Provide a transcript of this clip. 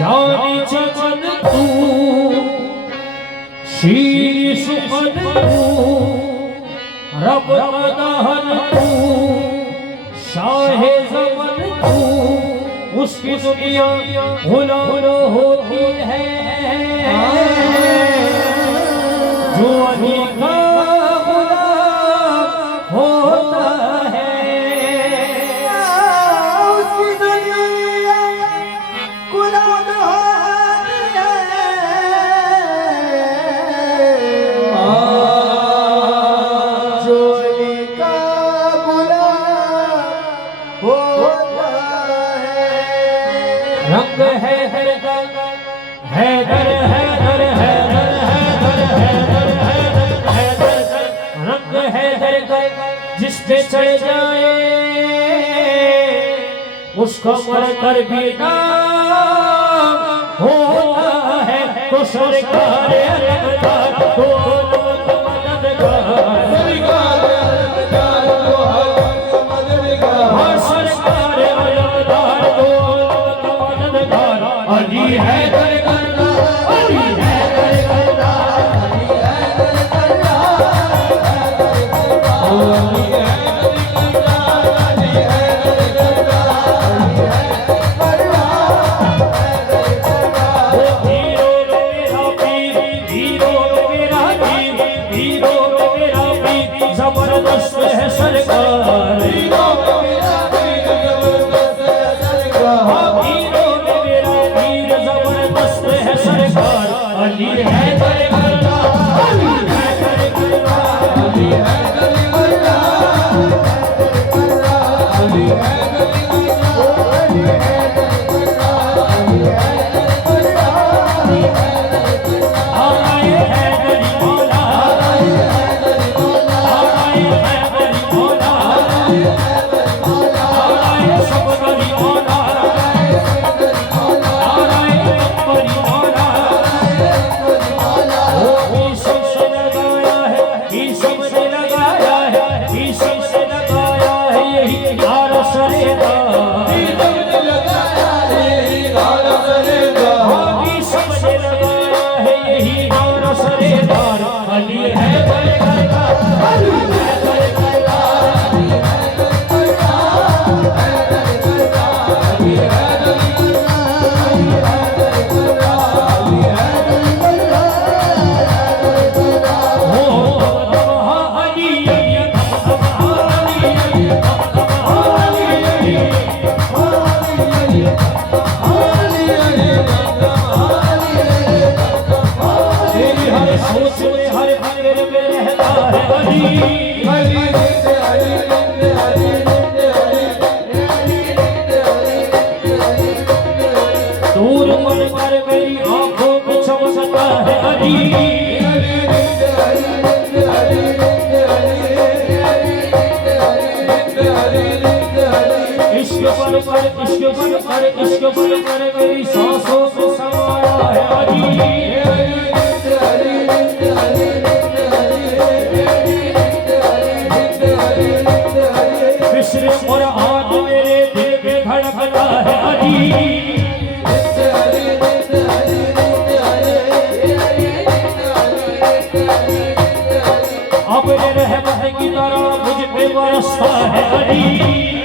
यानी चमन तू शीर सुमन तू रब दहन तू शाहे ज़मन तू उसकी दुनिया गुलाम होती है जो अली का गुलाम होता है उसकी दुनिया गुलाम होती है जो अली का गुलाम होता है। रंग है हैदर हैदर हैदर हैदर हैदर हैदर हैदर रंग हैदर का जिस पे चढ़ जाए उसको मर कर भी नाम होता है तो सरकार अलमदार तो मददगार हाँ सरकार अलमदार तो मददगार अली हैदर करना अली हैदर करना अली हैदर करना अली हैदर करना अली हैदर करना हीरो मेरा पीर हीरो मेरा पीर हीरो मेरा पीर जबरदस्त है सरकार हीरो मेरा पीर जबरदस्त है सरकार हीरो मेरा पीर जबरदस्त है सरकार अली हैदर करना अली हैदर करना अली हैदर करना अली हैदर करना अली हैदर करना अली हैदर करना आए हैदरी मौला आए हैदरी मौला आए हैदरी मौला आए हैदरी मौला आए सबरी मौला आए सबरी मौला आए सबरी मौला आए सबरी मौला ओ ईसम से लगाया है ईसम से लगाया है ईसम से लगाया है यही हार सरेगा ईसम से लगाया है यही हार सरेगा ईसम से लगाया है यही हार सरेगा अली हैदर करना अली हैदर करना अली हैदर करना हैदर करना अली हैदर करना अली हैदर करना अली हैदर करना हो अली तेरी हर सोच में हर फिक्र में रहता है अली अली अली दूर मन कर मेरी आंखों में चमकता है अली इश्क पर मेरी सांसों में समाया है अली मिस्र और हाथ मेरे दिल में धड़कता है अली अब ये रहमत की तरह मुझ पे बरसता है अली